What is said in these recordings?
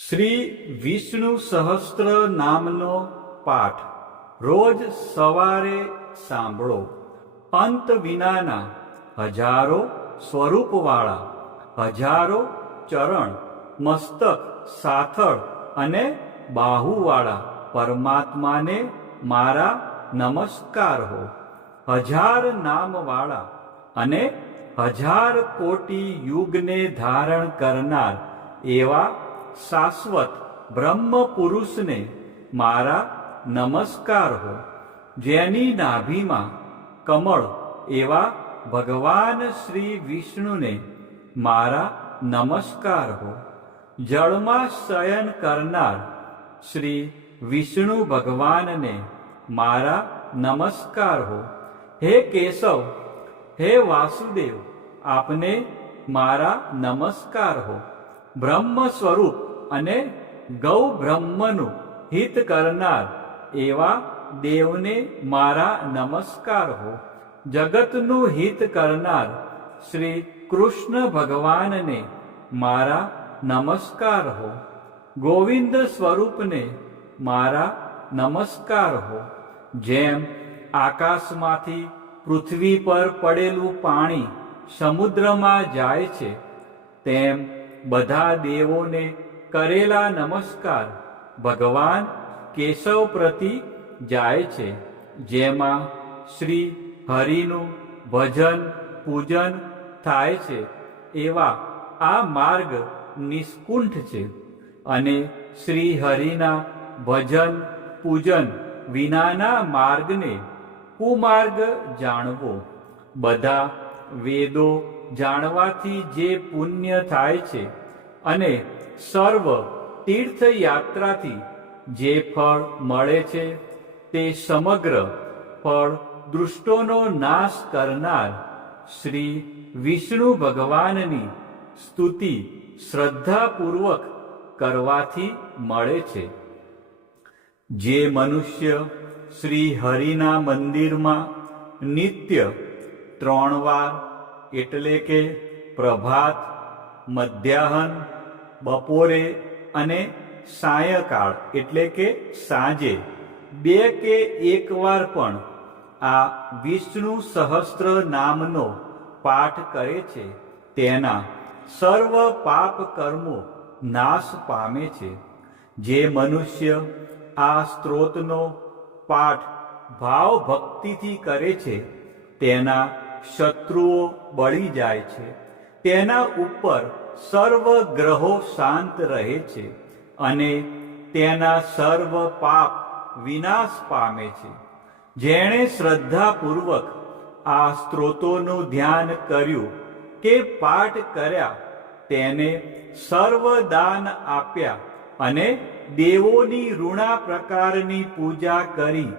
શ્રી વિષ્ણુ સહસ્ત્ર નામનો પાઠ રોજ સવારે સાંભળો. અંત વિનાના હજારો સ્વરૂપવાળા, હજારો ચરણ, મસ્તક, સાથળ અને બાહુવાળા પરમાત્માને મારા નમસ્કાર હો. હજાર નામવાળા અને હજાર કોટી યુગને ધારણ કરનાર એવા શાશ્વત બ્રહ્મ પુરુષને મારા નમસ્કાર હો. જેની નાભીમાં કમળ એવા ભગવાન શ્રી વિષ્ણુને મારા નમસ્કાર હો. જળમાં શયન કરનાર શ્રી વિષ્ણુ ભગવાનને મારા નમસ્કાર હો. હે કેશવ, હે વાસુદેવ, આપને મારા નમસ્કાર હો. બ્રહ્મ સ્વરૂપ અને ગૌ બ્રહ્મનું હિત કરનાર એવા દેવને મારા નમસ્કાર હો. જગતનું હિત કરનાર શ્રી કૃષ્ણ ભગવાનને મારા નમસ્કાર હો. ગોવિંદ સ્વરૂપને મારા નમસ્કાર હો. જેમ આકાશમાંથી પૃથ્વી પર પડેલું પાણી સમુદ્રમાં જાય છે, તેમ બધા દેવોને કરેલા નમસ્કાર ભગવાન કેશવ પ્રતિ જાય છે. જેમાં શ્રી હરિનું ભજન પૂજન થાય છે એવા આ માર્ગ નિષ્કુંઠ છે. અને શ્રી હરિના ભજન પૂજન વિનાના માર્ગને કુમાર્ગ જાણવો. બધા વેદો જાણવાથી જે પુણ્ય થાય છે અને સર્વ તીર્થયાત્રાથી જે ફળ મળે છે, તે સમગ્ર ફળ દુષ્ટોનો નાશ કરનાર શ્રી વિષ્ણુ ભગવાનની સ્તુતિ શ્રદ્ધાપૂર્વક કરવાથી મળે છે. જે મનુષ્ય શ્રી હરિના મંદિરમાં નિત્ય 3 વાર એટલે કે પ્રભાત, મધ્યાહન, બપોરે અને સાયંકાળ એટલે કે સાંજે 2 કે 1 વાર પણ આ વિષ્ણુ સહસ્ત્ર નામનો પાઠ કરે છે, તેના સર્વ પાપ કર્મો નાશ પામે છે. જે મનુષ્ય આ સ્ત્રોતનો પાઠ ભાવ ભક્તિથી કરે છે, તેના શત્રુઓ બળી જાય છે. તેના ઉપર સર્વ ગ્રહો શાંત રહે છે અને તેના સર્વ પાપ વિનાશ પામે છે. જેણે શ્રદ્ધાપૂર્વક આ સ્ત્રોતોનું ધ્યાન કર્યું કે પાઠ કર્યા, તેને સર્વ દાન આપ્યા અને દેવોની ઋણા પ્રકારની પૂજા કરી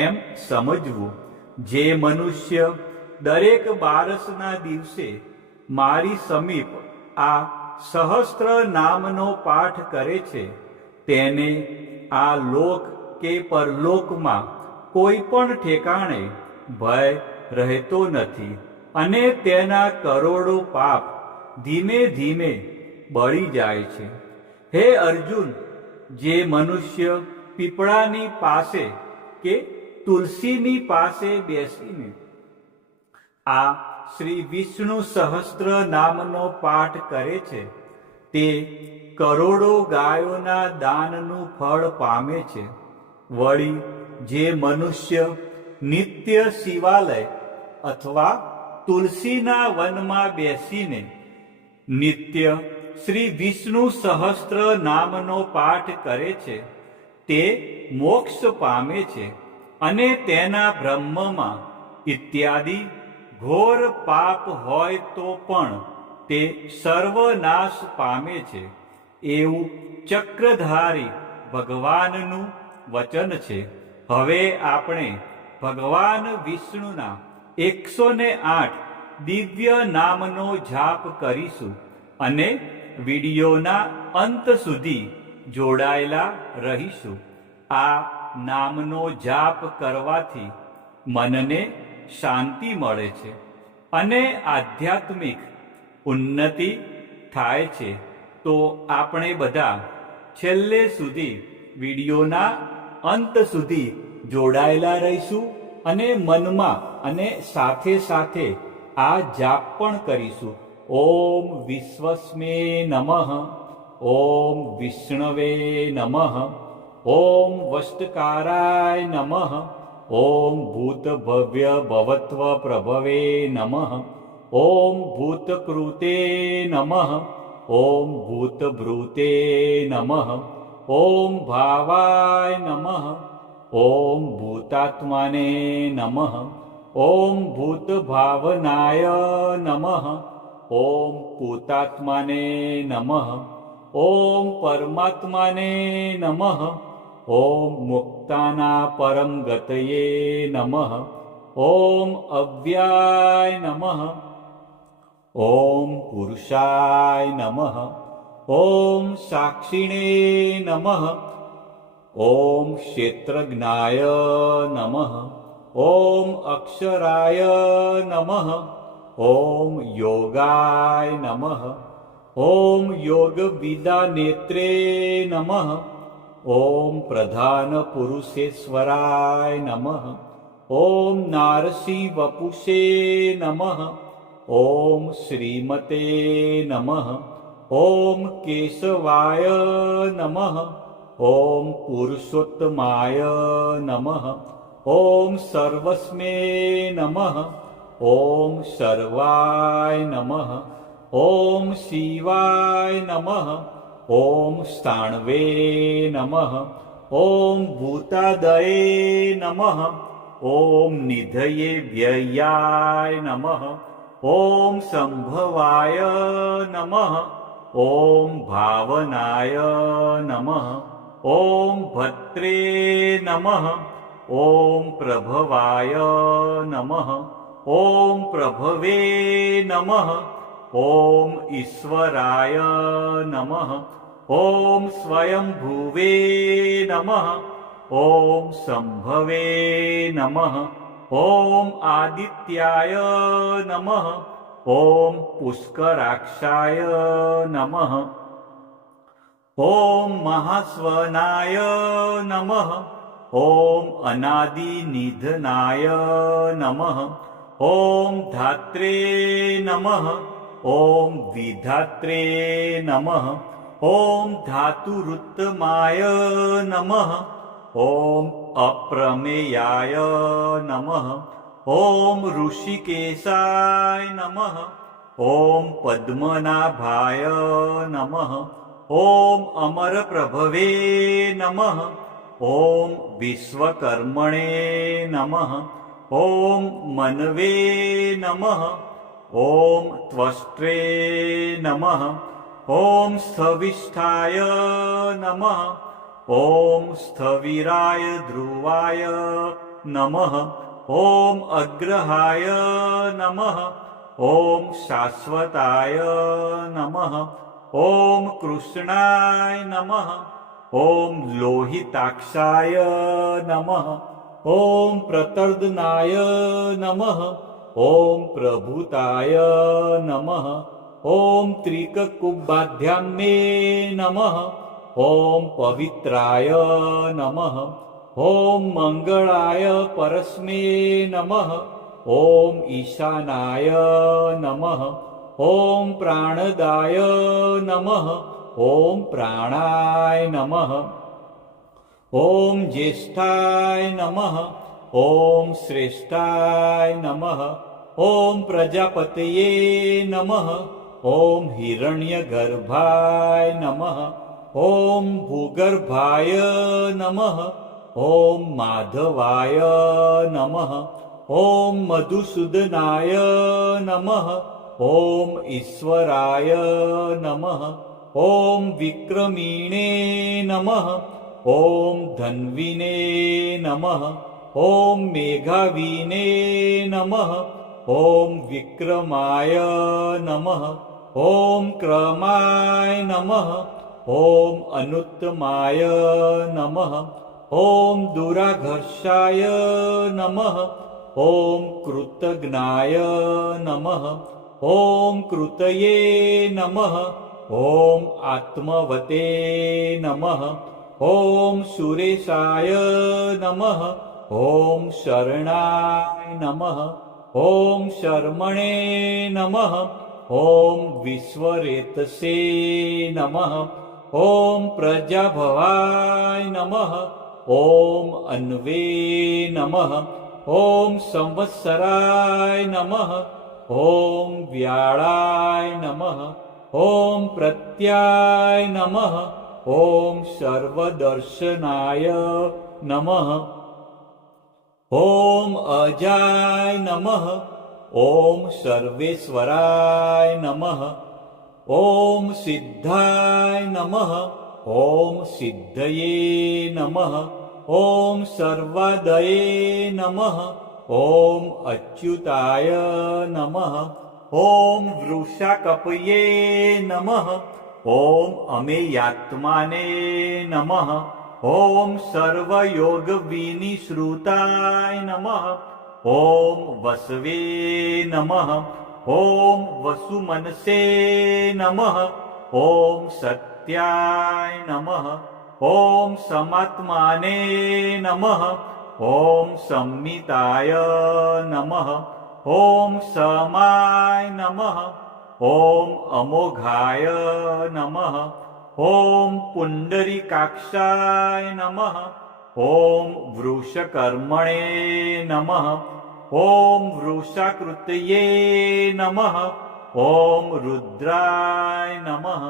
એમ સમજવું. જે મનુષ્ય દરેક બારસના દિવસે મારી સમીપ આ સહસ્ત્ર નામનો પાઠ કરે છે, તેને આ લોક કે પરલોકમાં કોઈ પણ ઠેકાણે ભય રહેતો નથી અને તેના કરોડો પાપ ધીમે ધીમે બળી જાય છે. હે અર્જુન, જે મનુષ્ય પીપળાની પાસે કે તુલસીની પાસે બેસીને આ શ્રી વિષ્ણુ સહસ્ત્ર નામનો પાઠ કરે છે, તે કરોડો ગાયોના દાનનું ફળ પામે છે. વળી જે મનુષ્ય નિત્ય શિવાલય અથવા તુલસીના વનમાં બેસીને નિત્ય શ્રી વિષ્ણુ સહસ્ત્ર નામનો પાઠ કરે છે, તે મોક્ષ પામે છે અને તેના બ્રહ્મમાં ઇત્યાદિ ઘોર પાપ હોય તો પણ તે સર્વનાશ પામે છે. એવું ચક્રધારી ભગવાનનું વચન છે. હવે આપણે ભગવાન વિષ્ણુના 108 દિવ્ય નામનો જાપ કરીશું અને વિડીયોના અંત સુધી જોડાયેલા રહીશું. આ નામનો જાપ કરવાથી મનને શાંતિ મળે છે અને આધ્યાત્મિક ઉન્નતિ થાય છે. તો આપણે બધા છેલ્લે સુધી વિડીયોના અંત સુધી જોડાયેલા રહીશું અને મનમાં અને સાથે સાથે આ જાપ પણ કરીશું. ઓમ વિશ્વસ્મે નમઃ, ઓમ વિષ્ણવે નમઃ, ઓમ વષ્ટકારાય નમઃ, ઓમ ભૂતભવ્ય ભવત્વ પ્રભવે નમઃ, ઓમ ભૂતકૃતે નમઃ, ઓમ ભૂતભૃતે નમઃ, ઓમ ભાવાય નમઃ, ઓમ ભૂતાત્માને નમઃ, ઓમ ભૂતભાવનાય નમઃ, ઓમ ભૂતાત્માને નમઃ, ઓમ પરમાત્માને નમઃ, ઓમ મુક્તાના પરમ ગતયે નમઃ, ઓમ અવ્યાય નમઃ, ઓમ પુરુષાય નમઃ, ઓમ સાક્ષિણે નમઃ, ઓમ ક્ષેત્રજ્ઞાય નમઃ, ઓમ અક્ષરાય નમઃ, ઓમ યોગાય નમઃ, ઓમ યોગવિદા નેત્રે નમઃ, ઓમ પ્રધાન પુરુષેશ્વરાય નમઃ, ઓમ નારસી વપુષે નમઃ, ઓમ શ્રીમતે નમઃ, ઓમ કેશવાય નમઃ, ઓમ પુરુષોત્તમાય નમઃ, ઓમ સર્વસ્મે નમઃ, ઓમ સર્વાય નમઃ, ઓમ શિવાય નમઃ, ઓમ સ્થાણવે નમઃ, ઓમ ભૂતાદયે નમઃ, ઓમ નિધયે વ્યયાય નમઃ, ઓમ સંભવાય નમઃ, ઓમ ભાવનાય નમઃ, ઓમ ભત્રે નમઃ, ઓમ પ્રભવાય નમઃ, ઓમ પ્રભવે નમઃ, ઓમ ઈશ્વરાય નમઃ, ઓમ સ્વયંભુવે નમઃ, ઓમ સંભવે નમઃ, ઓમ આદિત્યાય નમઃ, ઓમ પુષ્કરાક્ષાય નમઃ, ઓમ મહાસ્વનાય નમઃ, ઓમ અનાદિનિધનાય નમઃ, ઓમ ધાત્રે નમઃ, ઓમ વિધાત્રે નમઃ, ઓમ ધાતુરુત્તમાય નમઃ, ઓમ અપ્રમેયાય નમઃ, ઓમ ઋષિકેશાય નમઃ, ઓમ પદ્મનાભાય નમઃ, ઓમ અમરપ્રભવે નમઃ, ઓમ વિશ્વકર્મણે નમઃ, ઓમ મનવે નમઃ, ઓમ ત્વષ્ટ્રે નમઃ, ઓમ સ્થવિષ્ઠાય નમઃ, ઓમ સ્થવિરાય ધ્રુવાય નમઃ, ઓમ અગ્રહાય નમઃ, ઓમ શાશ્વતાય નમઃ, ઓમ કૃષ્ણાય નમઃ, ઓમ લોહિતાક્ષાય નમઃ, ઓમ પ્રતર્દનાય નમઃ, ઓમ પ્રભુતાય નમઃ, ઓમ ત્રિકકુબ્બાધ્યામ્ને નમઃ, ઓમ પવિત્રાય નમઃ, ઓમ મંગળાય પરસ્મે નમઃ, ઓમ ઈશાનાય નમઃ, ઓમ પ્રાણદાય નમઃ, ઓમ પ્રાણાય નમઃ, ઓમ જ્યેષ્ઠાય નમઃ, ઓમ શ્રેષ્ઠાય નમઃ, ઓમ પ્રજાપતયે નમઃ, ઓમ હિરણ્યગર્ભાય નમઃ, ઓમ ભૂગર્ભાય નમઃ, ઓમ માધવાય નમઃ, ઓમ મધુસૂદનાય નમઃ, ઓમ ઈશ્વરાય નમઃ, ઓમ વિક્રમીણે નમઃ, ઓમ ધન્વીને નમઃ, ઓમ મેઘાવીને નમઃ, ઓમ વિક્રમાય નમઃ, ઓમ ક્રમાય નમઃ, ઓમ અનુત્તમાય નમઃ, ઓમ દુરાઘર્ષાય નમઃ, ઓમ કૃતજ્ઞાય નમઃ, ઓમ કૃતયે નમઃ, ॐ आत्मवते नमः ॐ सुरेशाय नमः ॐ शरणाय नमः ॐ शर्मणे नमः ॐ विश्वरेतसे नमः ॐ प्रजाभवाय नमः ॐ अन्वे नमः ॐ संवत्सराय नमः ॐ व्याळाय नमः ॐ प्रत्याय नमः ॐ सर्वदर्शनाय नमः ॐ अजाय नमः ॐ सर्वेश्वराय नमः ॐ सिद्धाय नमः ॐ सिद्धये नमः ॐ सर्वादये नमः ॐ अच्युताय नमः ॐ वृषाकपये नमः ॐ अमेयात्माने नमः ॐ सर्वयोगविनिश्रुताय नमः ॐ वसवे नमः ॐ वसुमनसे नमः ॐ सत्याय नमः ॐ समात्माने नमः ॐ संमिताय नमः ॐ समाय नमः ॐ अमोघाय नमः ॐ पुण्डरीकाक्षाय नमः ॐ वृषकर्मणे नमः ॐ वृषाकृतये नमः ॐ रुद्राय नमः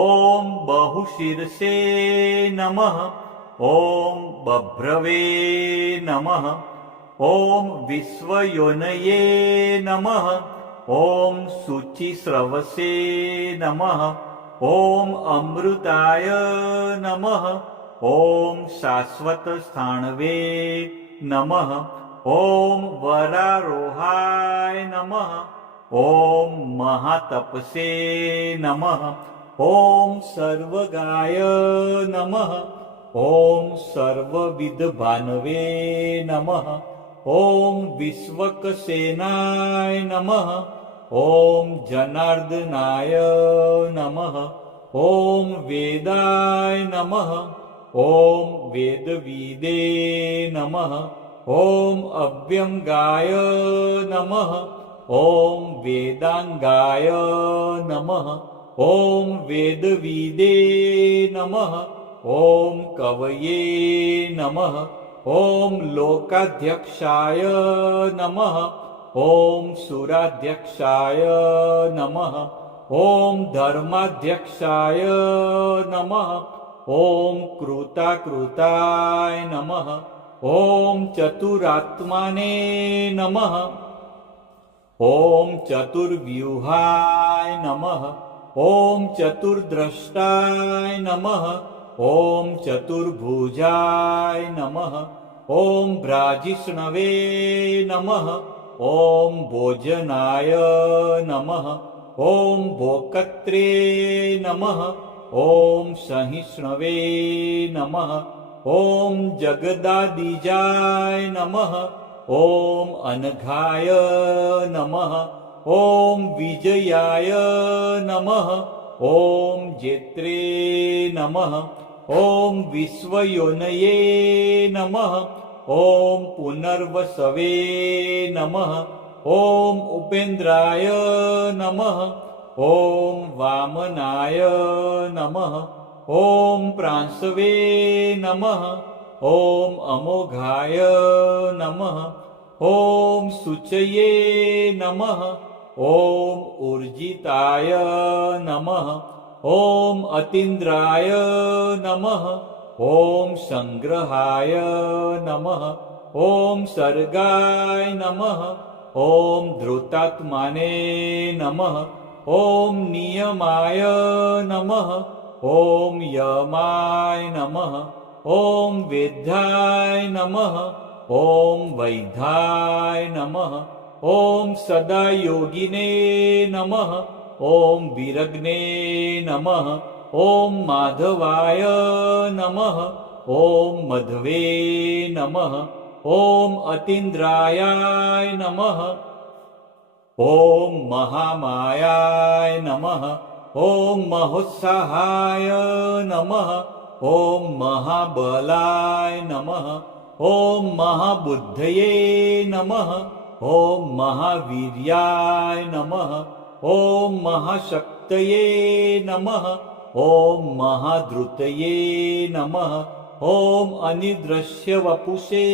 ॐ बहुशीर्षे नमः ॐ बभ्रवे नमः ॐ विश्वयोनये नमः ॐ शुचिस्रवसे नमः ॐ अमृताय नमः ॐ शाश्वतस्थाणवे नमः ॐ वरारोहाय नमः ॐ महातपसे नमः ॐ सर्वगाय नमः ॐ सर्वविधभानवे नमः ॐ विश्वकसेनाय नमः ॐ जनार्दनाय नमः ॐ वेदाय नमः ॐ वेदविदे नमः ॐ अव्यंगाय नमः ॐ वेदांगाय नमः ॐ वेदविदे नमः ॐ कवये नमः ॐ लोकाध्यक्षाय नमः ॐ सुराध्यक्षाय नमः ॐ धर्माध्यक्षाय नमः ॐ कृताकृताय नमः ॐ चतुरात्माने नमः ॐ चतुर्व्यूहाय नमः ॐ चतुर्द्रष्टाय नमः ॐ चतुर्भुजाय नमः ॐ भ्राजिष्णवे नमः ॐ भोजनाय नमः ॐ भोक्त्रे नमः ॐ सहिष्णवे नमः ॐ जगदादिजाय नमः ॐ अनघाय नमः ॐ विजयाय नमः ॐ जेत्रे नमः ॐ विश्वयोनये नमः ॐ पुनर्वसवे नमः ॐ उपेन्द्राय नमः ॐ वामनाय नमः ॐ प्रांशवे नमः ॐ अमोघाय नमः ॐ शुचये नमः ॐ ऊर्जिताय नमः ॐ अतीन्द्राय नमः ॐ संग्रहाय नमः ॐ सर्गाय नमः ॐ धृतात्माने नमः ॐ नियमाय नमः ॐ यमाय नमः ॐ वेद्याय नमः ॐ वैद्याय नमः ॐ सदा योगिने नमः ॐ विरग्ने नमः ॐ माधवाय नमः ॐ मध्वे नमः ॐ अतीन्द्राय नमः ॐ महामायाय नमः ॐ महोत्साहाय नमः ॐ महाबलाय नमः ॐ महाबुद्धये नमः ॐ महावीर्याय नमः ॐ महाशक्तये नमः ॐ महाधृतये नमः ॐ अनिदृश्यवपुषे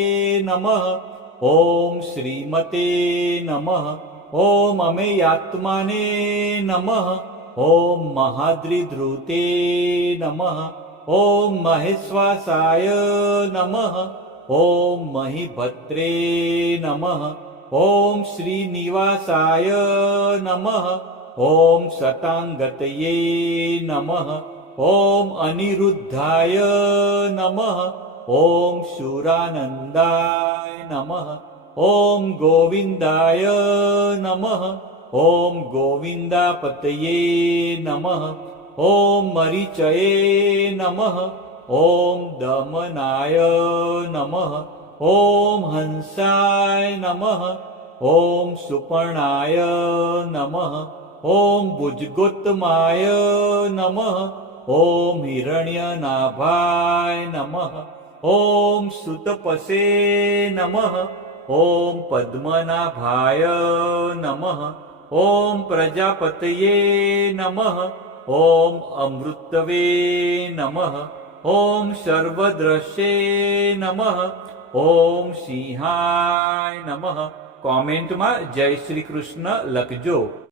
नमः ॐ श्रीमते नमः ॐ अमेयात्मने नमः ॐ महाद्रिधृते नमः ॐ महेश्वासाय नमः ॐ महीभद्रे नमः ॐ श्रीनिवासाय नमः ॐ शताङ्गतये नमः ॐ अनिरुद्धाय नमः ॐ शूरानन्दाय नमः ॐ गोविन्दाय नमः ॐ गोविन्दापतये नमः ॐ मरीचये नमः ॐ दमनाय नमः ॐ हंसाय नमः ॐ सुपर्णाय नमः ॐ भुजगोत्तमाय नमः ॐ हिरण्यनाभाय नमः ॐ सुतपसे नमः ॐ पद्मनाभाय नमः ॐ प्रजापतये नमः ॐ अमृतवे नमः ॐ सर्वद्रश्ये नमः ॐ સિંહાય નમઃ. કોમેન્ટમાં જય શ્રી કૃષ્ણ લખજો.